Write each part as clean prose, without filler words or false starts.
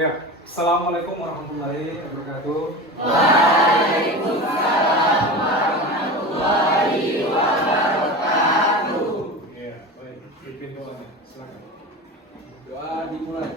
Ya, Assalamualaikum warahmatullahi wabarakatuh. Waalaikumsalam warahmatullahi wabarakatuh. Ya, baik. Pimpin doanya, silakan. Doa dimulai.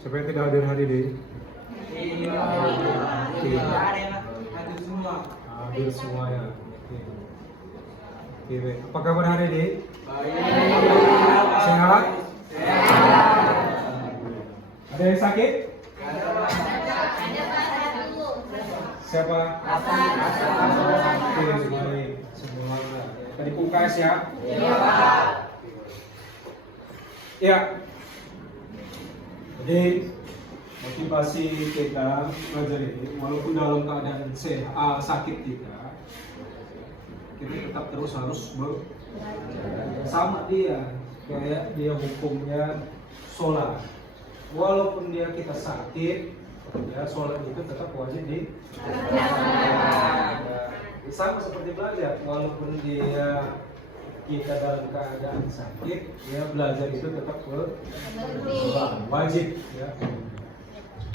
Siapa yang tidak hadir hari ini? Hadir semuanya. Oke, baik. Apa kabar hari ini? Sehat? Ada yang sakit? Siapa? Oke, baik. Semuanya. Tadi UKS ya? Ya. Jadi motivasi kita belajar ini, walaupun dalam keadaan sakit kita tetap terus harus sama dia, kayak dia hukumnya sholat. Walaupun kita sakit, ya sholat itu tetap wajib sama seperti belajar. Walaupun kita dalam keadaan sakit, ya belajar itu tetap wajib, ya.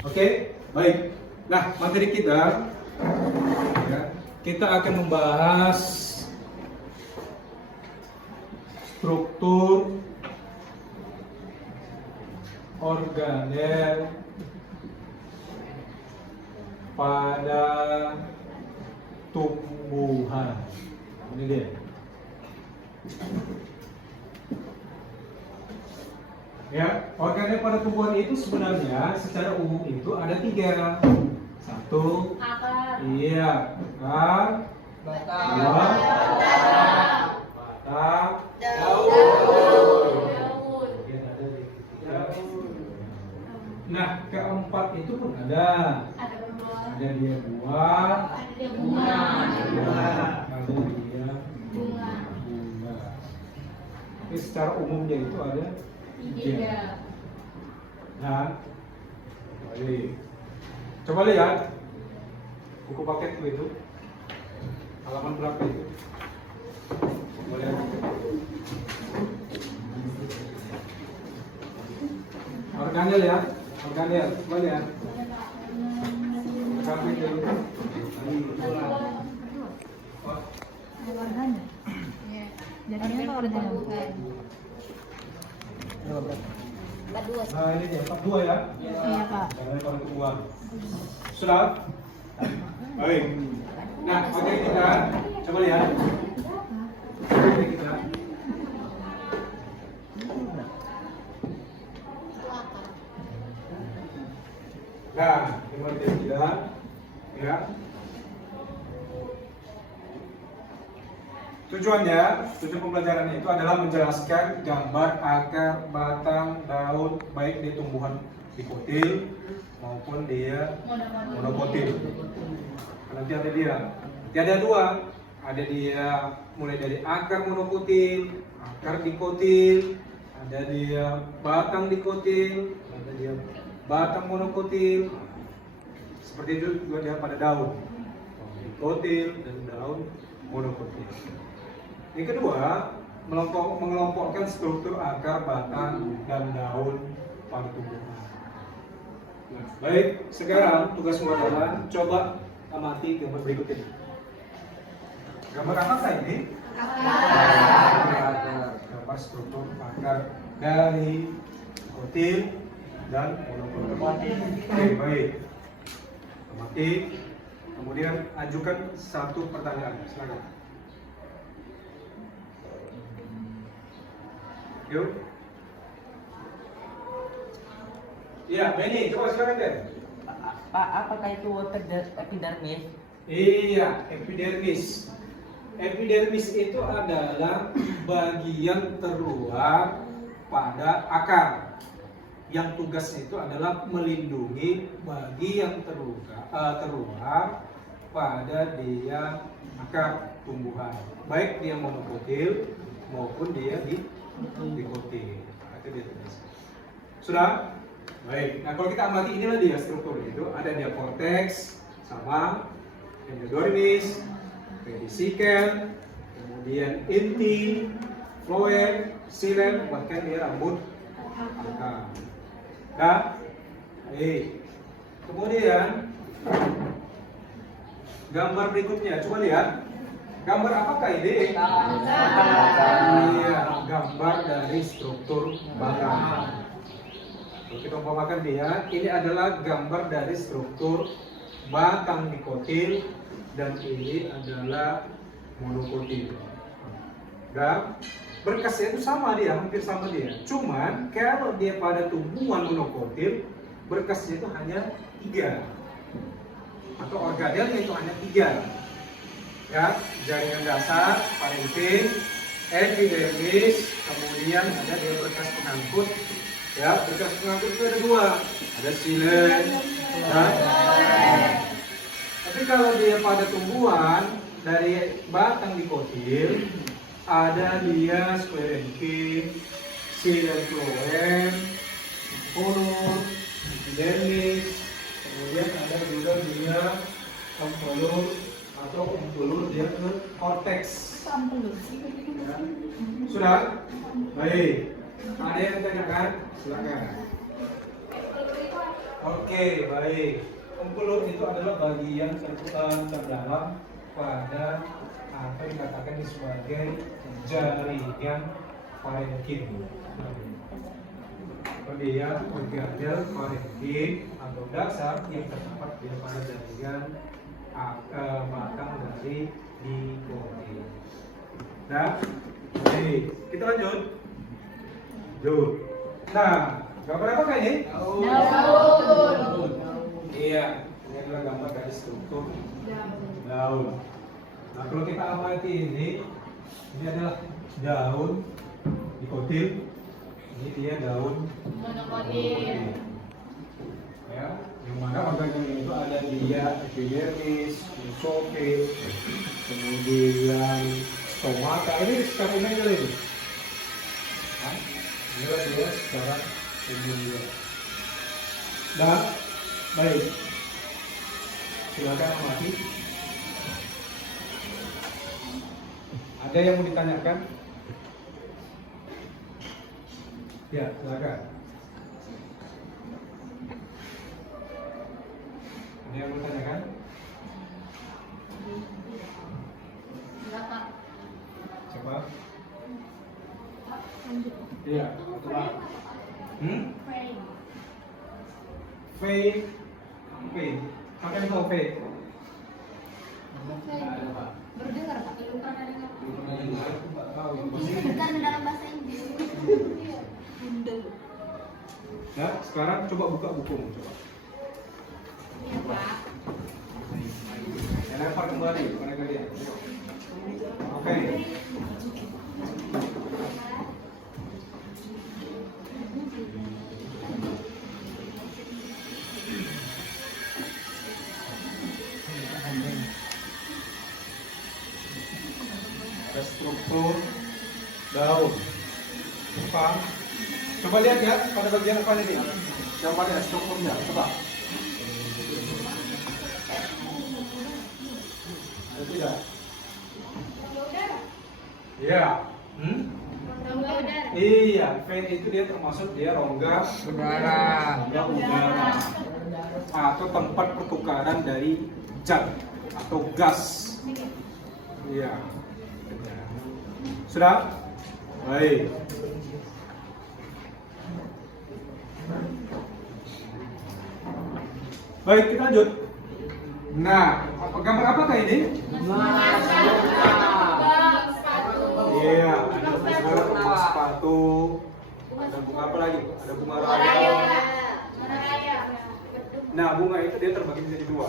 Oke, baik. Nah, materi kita, ya, kita akan membahas struktur organel pada tumbuhan. Ini dia. Ya, organel pada tumbuhan itu sebenarnya secara umum itu ada 3. 1, iya, akar, 2, batang, daun. Nah, keempat itu pun ada dia buah, ada dia bunga. Tapi secara umumnya itu ada 3. Nah, coba lihat buku paketku itu, halaman berapa itu? Boleh. Organel ya, organel, coba lihat. Berapa itu? Jadinya organel. Nah, ini dia 42 ya? Iya, Pak. Organel pada tumbuhan. Sudah? Baik. Nah, materi kita coba lihat. Materi kita. Nah, ini materi kita, ya. Tujuan pembelajaran itu adalah menjelaskan gambar akar, batang, daun, baik di tumbuhan dikotil maupun dia monokotil. Nanti ada 2. Ada dia mulai dari akar monokotil, akar dikotil, ada dia batang dikotil, ada dia batang monokotil. Seperti itu juga dia pada daun, dikotil dan daun monokotil. Yang kedua, mengelompokkan struktur akar, batang, dan daun pada tumbuhan. Nah, baik, sekarang tugas teman-teman coba amati gambar berikut ini. Gambar apa saya ini? Gambar struktur akar dari kotil dan monokotil. Oke, baik. Amati. Kemudian ajukan satu pertanyaan. Silakan. Yuk. Iya, Benny, coba silakan deh. Pak, apakah itu epidermis? Iya, epidermis. Epidermis itu adalah bagian terluar pada akar. Yang tugasnya itu adalah melindungi bagian terluar pada dia akar tumbuhan. Baik dia monokotil maupun dia dikotil. Itu dia tugasnya. Sudah? Baik. Nah, kalau kita amati inilah dia struktur itu. Ada dia korteks sama endodermis, pedisikel, kemudian inti, floem, xilem, bahkan dia rambut akar. Nah, baik. Kemudian gambar berikutnya, coba lihat. Gambar apakah ini? Iya, gambar dari struktur batang. Kalau kita umpamakan dia, ini adalah gambar dari struktur batang dikotil dan ini adalah monokotil. Dan berkasnya itu sama dia, hampir sama dia. Cuman kalau dia pada tumbuhan monokotil, berkasnya itu hanya 3 atau organelnya itu hanya 3. Ya, jaringan dasar, parenkim, epidermis, kemudian ada dia berkas pengangkut. Ya, berkas pengangkut itu ada 2, ada xilem dan tapi kalau dia pada tumbuhan dari batang dikotil, ada dia sklerenkim, xilem floem, polur, epidermis, kemudian ada juga dia empelur atau empelur dia ke korteks. Ya. Sudah? Baik. Ada yang tanyakan? Silakan. Oke, baik. Empelur itu adalah bagian terdalam pada apa yang dikatakan sebagai jaringan parenkim. Kemudian organel parenkim atau dasar yang terdapat di pada jaringan batang dari dikotil. Nah, oke, kita lanjut. Nah, gambar apa ini? Daun. Iya, ini adalah gambar dari struktur daun. Nah, kalau kita amati ini adalah daun dikotil. Ini dia daun monokotil. Ya, yang mana organel itu ada dia epidermis, mesofil, kemudian stomata. Ini secara umum ini. Inilah dia secara umum. Nah, baik. Silakan amati. Ada yang mau ditanyakan? Ya, silakan. Ada yang mau ditanyakan? Siapa? Iya, coba. Fake. Apa yang tahu fake? Berdengar Pak, Tahu. bukan dalam bahasa Inggris. Ya, sekarang coba buka bukumu, coba. Iya Pak. Ya, lempar kembali kepada kalian. Oke. Ada struktur daun. Paham? Coba lihat ya pada bagian apa ini? Yang pada strukturnya, coba. Ada tidak? Iya. Rongga udara. Iya, fan itu dia termasuk dia rongga udara atau tempat pertukaran dari zat atau gas. Iya. Sudah? Baik. Baik, kita lanjut. Nah, gambar apakah ini? Iya, ada bunga sepatu. Ada bunga apa lagi? Ada bunga raya. Nah, bunga itu dia terbagi menjadi dua.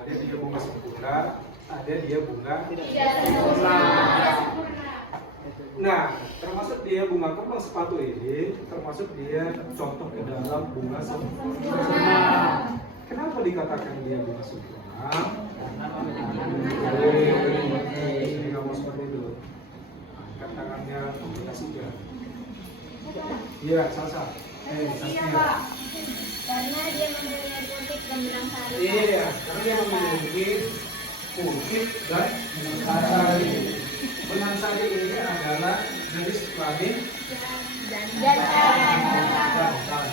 Ada dia bunga sempurna, ada dia bunga tidak sempurna. Nah, termasuk dia bunga kembang sepatu ini, termasuk dia contoh ke dalam bunga sempurna. Kenapa dikatakan dia bunga sempurna? Ini kamu seperti itu. Angkat tangannya, kombinasinya. Iya, Salsa. Saskia. Karena dia mempunyai putih dan benang sari. Iya, karena dia memiliki putih dan benang sari. Benang sari ini adalah jenis kelamin jantan.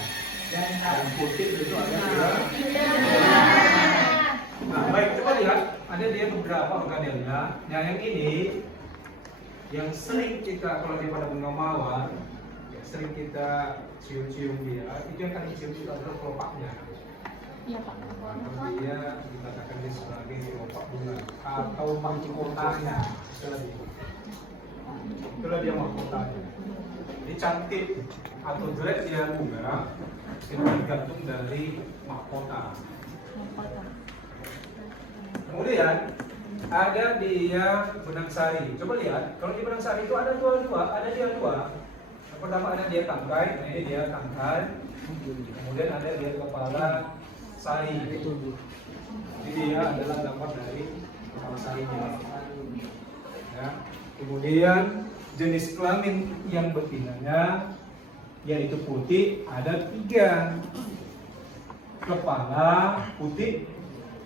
Dan putih itu adalah. Nah, baik, coba lihat. Ada dia beberapa organelnya. Nah, yang ini yang sering kita kalau dia pada bunga mawar, sering kita cium-cium dia, itu yang kami cium itu adalah kelopaknya. Iya Pak. Dia dikatakan dia sebagai kelopak bunga atau mahkotanya, itulah dia mahkotanya. Jadi cantik atau jelek dia bunga itu tergantung dari mahkota. Kemudian ada dia benang sari. Coba lihat, kalau di benang sari itu ada dia dua. Pertama ada dia tangkai, nah ini dia tangkai. Kemudian ada dia kepala sari. Jadi dia adalah gambar dari kepala sarinya. Ya. Kemudian jenis kelamin yang betinanya yaitu putih ada 3. Kepala putih,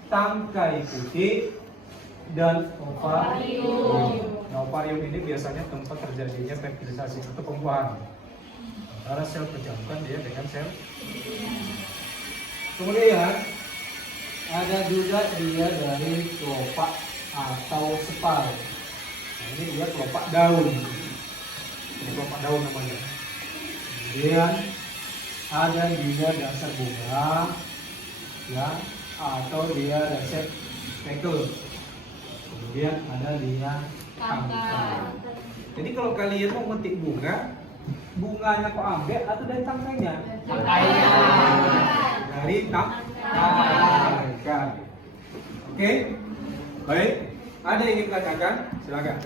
tangkai putih, dan ovarium. Nah, ovarium ini biasanya tempat terjadinya fertilisasi atau pembuahan antara sel pejantan dia dengan sel. Kemudian ada juga dia dari kelopak atau sepal. Nah, ini dia kelopak daun. Ini kelopak daun namanya. Kemudian ada dia dasar bunga, ya, atau dia dasar speckle. Kemudian ada dia tangkai. Jadi kalau kalian mau metik bunga, bunganya kok ambil atau dari tangkainya? Tangkainya. Dari tangkai. Oke, baik. Ada yang ingin katakan? Silakan.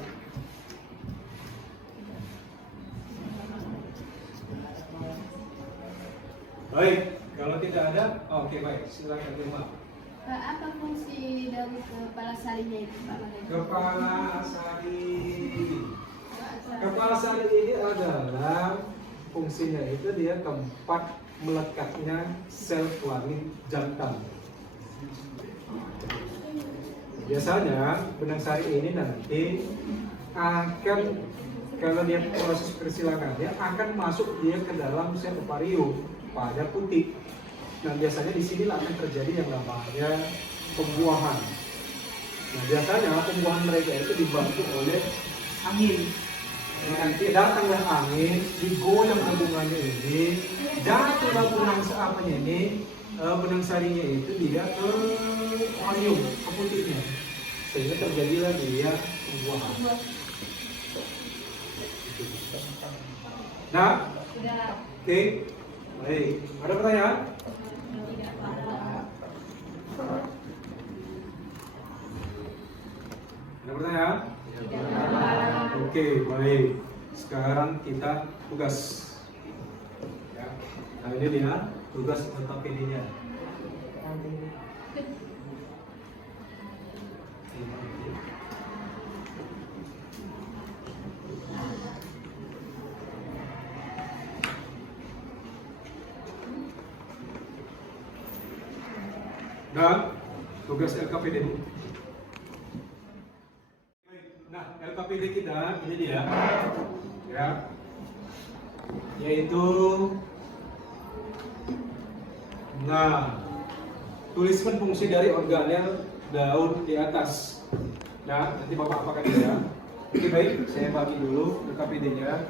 Baik, kalau tidak ada, oke baik. Silakan terima. Pak, apa fungsi dari kepala sarinya itu Pak? Kepala sari. Kepala sari ini adalah fungsinya itu dia tempat melekatnya sel kelamin jantan. Biasanya benang sari ini nanti akan kalau dia proses persilangannya akan masuk dia ke dalam sel ovarium pada putih. Nah, biasanya di sini akan terjadi yang namanya pembuahan. Nah, biasanya pembuahan mereka itu dibantu oleh angin. Nanti datanglah angin, digoyang tabungannya ini, jatuhlah benang seapanya ini, benang sarinya itu dia ke ovarium, ke putihnya, sehingga terjadilah dia pembuahan. Nah, oke, baik. Ada pertanyaan? Ada pertanyaan? Oke, baik. Sekarang kita tugas. Ya. Nah, ini dia tugas ortopedinya. Dan tugas LKPD. Nah, LKPD kita ini dia, ya, yaitu, nah, tuliskan fungsi dari organel daun di atas. Nah, nanti bapak apakan dia. Oke baik, saya bagi dulu ke KPD-nya.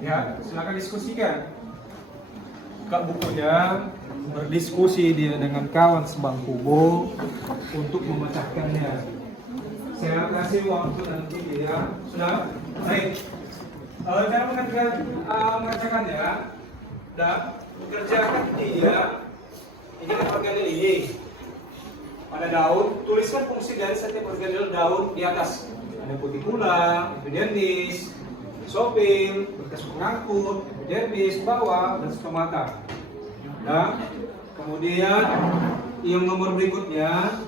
Ya, silakan diskusikan. Buka bukunya, berdiskusi dia dengan kawan sebangku untuk memecahkannya. Saya kasih waktu nanti dia. Sudah? Baik. Cara mengerjakannya, dan kerjakan dia. Ini kan organel ini. Pada daun, tuliskan fungsi dari setiap organel daun di atas. Ada kutikula, epidermis, sopil, bekas pengangkut, epidermis, bawah, dan stomata. Dan kemudian yang nomor berikutnya,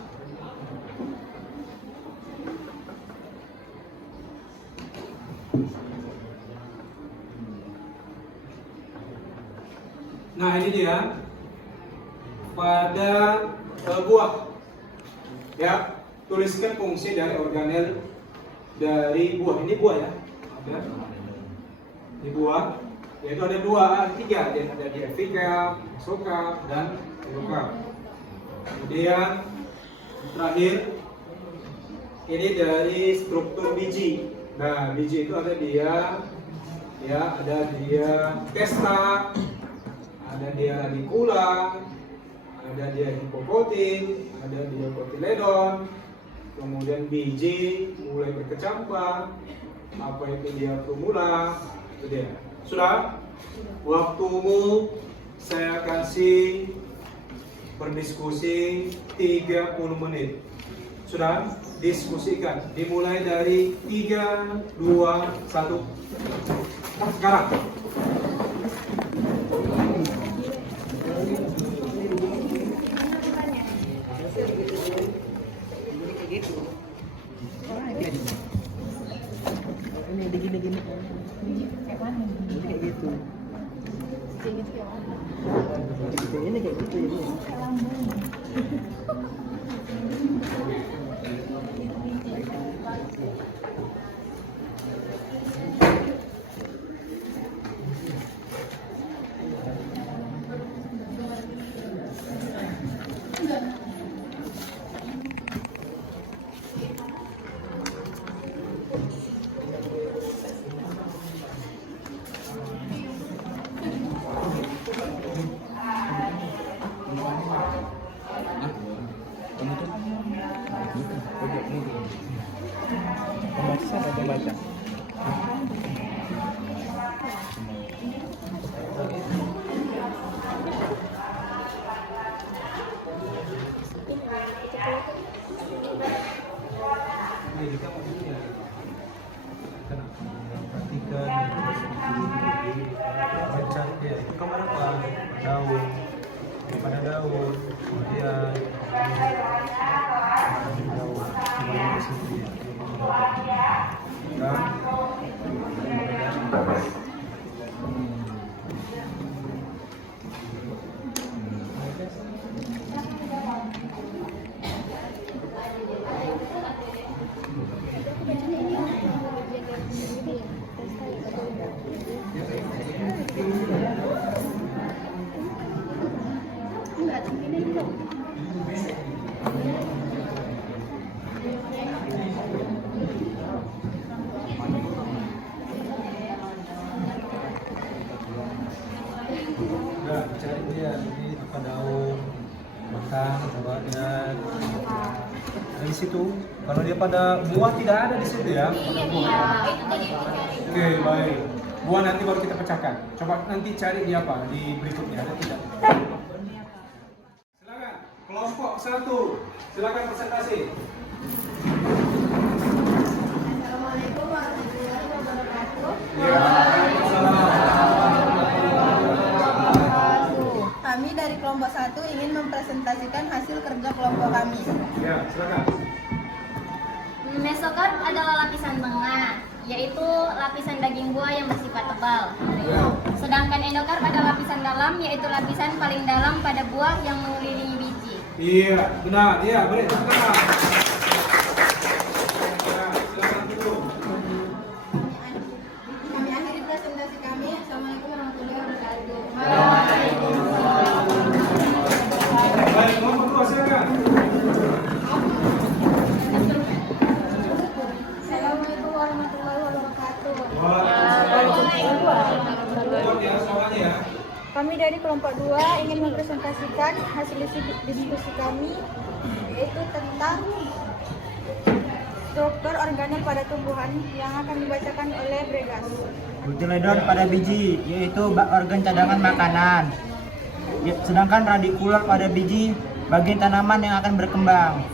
nah ini dia pada buah, ya, tuliskan fungsi dari organel dari buah. Ini buah ya, ada di buah, yaitu ada tiga, ada di apical, mesocarp, dan endocarp. Kemudian terakhir ini dari struktur biji. Nah, biji itu ada dia, ya, ada dia testa, ada dia radicula, ada dia hipokotin, ada dia kotiledon, kemudian biji mulai berkecambah, apa itu dia plumula, itu dia. Sudah? Waktumu saya kasih berdiskusi 30 menit. Sudah? Diskusikan. Dimulai dari 3, 2, 1. Sekarang. Ini begini-gini. Kayak gitu. Ini kayak gitu ya. Baca. Pada daun, kemudian cari dia ini apa daun, batang, buahnya. Dari situ, kalau dia pada buah tidak ada di situ ya. Oke, baik. Buah nanti baru kita pecahkan. Coba nanti cari di apa di berikutnya, ada tidak? Silakan, kelompok 1. Silakan presentasi. Assalamualaikum warahmatullahi wabarakatuh. Kami dari kelompok 1 ingin mempresentasikan hasil kerja kelompok kami. Ya, silakan. Mesokarp adalah lapisan tengah, yaitu lapisan daging buah yang bersifat tebal. Sedangkan endokarp adalah lapisan dalam, yaitu lapisan paling dalam pada buah yang mengelilingi biji. Iya, benar. Iya, boleh tepuk tangan. Ya, silakan dulu. Kami akhiri presentasi kami. Assalamualaikum warahmatullahi wabarakatuh. Waalaikumsalam. kelompok 2 ingin mempresentasikan hasil diskusi kami, yaitu tentang struktur organel pada tumbuhan yang akan dibacakan oleh Bregas. Kotiledon pada biji, yaitu organ cadangan makanan. Sedangkan radikular pada biji, bagian tanaman yang akan berkembang.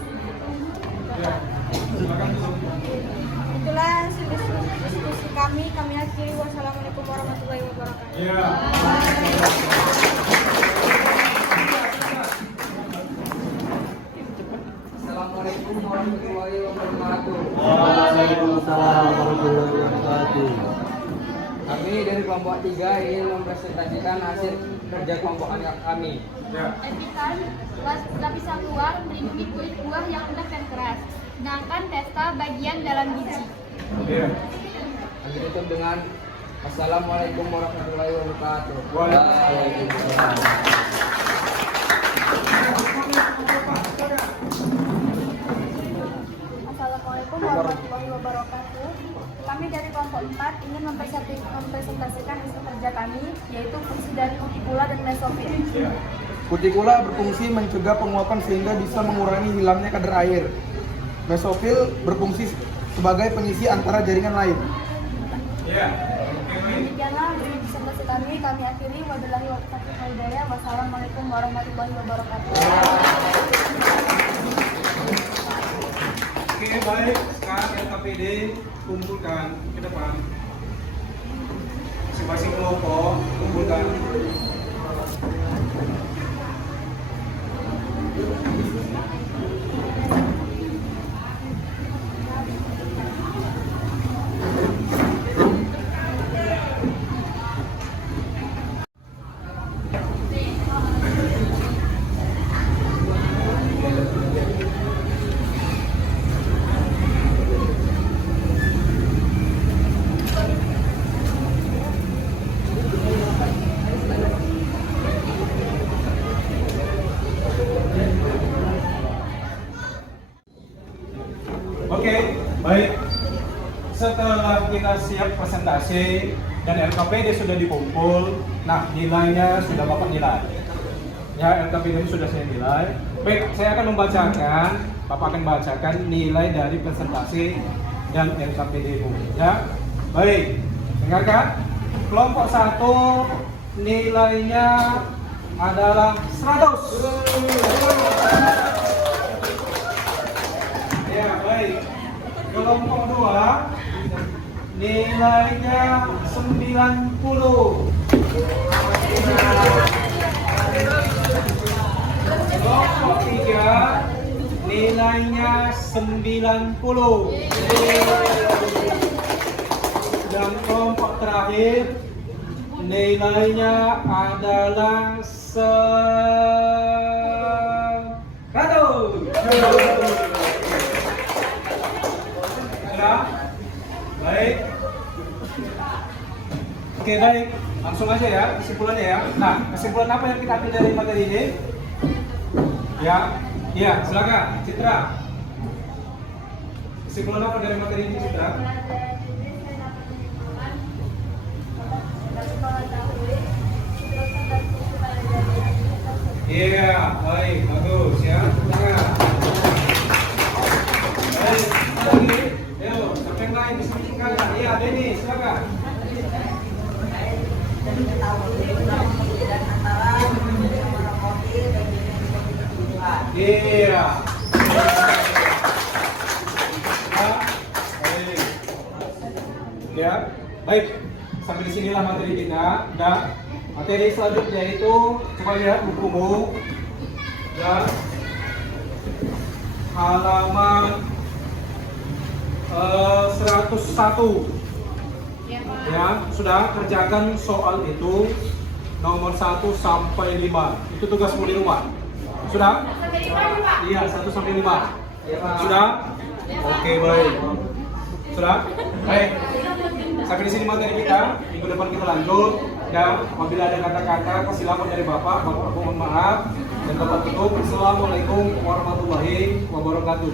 Itulah hasil diskusi kami akhiri. Wassalamualaikum warahmatullahi wabarakatuh. Assalamualaikum warahmatullahi wabarakatuh. Waalaikumsalam warahmatullahi wabarakatuh. Kami dari kelompok 3 ingin mempresentasikan hasil kerja kelompok kami. Epikan, lapisan luar melindungi kulit buah yang lunak dan keras. Sedangkan testa bagian dalam biji. Kami tutup dengan Assalamualaikum warahmatullahi wabarakatuh. Assalamualaikum warahmatullahi wabarakatuh. Kami dari kelompok 4 ingin mempresentasikan hasil kerja kami, yaitu fungsi dari kutikula dan mesofil. Kutikula berfungsi mencegah penguapan sehingga bisa mengurangi hilangnya kadar air. Mesofil berfungsi sebagai pengisi antara jaringan lain. Demikianlah presentasi kami akhiri. Wabillahi taufiq wal hidayah. Wassalamualaikum warahmatullahi wabarakatuh. Oke, baik. Sekarang LKPD kumpulkan ke depan. Masing-masing kelompok kumpulkan. Oke, baik. Setelah kita siap presentasi dan LKPD sudah dikumpul, nah nilainya sudah Bapak nilai. Ya, LKPD sudah saya nilai. Baik, saya akan membacakan, Bapak akan bacakan nilai dari presentasi dan LKPD mu. Ya, baik. Dengarkan. Kelompok 1 nilainya adalah 100. Ya, baik. Kelompok 2 nilainya 90. Kelompok 3 nilainya 90. Dan kelompok terakhir nilainya adalah 100. Sudah? Baik. Oke, baik. Langsung aja ya kesimpulannya ya. Nah, kesimpulan apa yang kita ambil dari materi ini? Ya, iya, silakan, Citra. Kesimpulan apa dari materi ini, Citra? Iya, baik, bagus ya. Silakan. Baik, lagi. Ayo, siapa yang lain bisa meninggalkan? Iya, Denny, silakan. Iya. Baik. Ya, baik. Sampai di sinilah materi kita. Dan materi selanjutnya itu coba lihat bukumu. Ya. Halaman 101. Ya, sudah kerjakan soal itu nomor 1 sampai 5. Itu tugasmu di rumah. Sudah? Iya, 1 sampai 5. Sudah? Oke, baik. Sudah? Baik. Sampai di sini materi kita. Minggu depan kita lanjut. Dan apabila ada kata-kata kesilapan dari Bapak mohon maaf. Dan Bapak tutup. Assalamualaikum warahmatullahi wabarakatuh.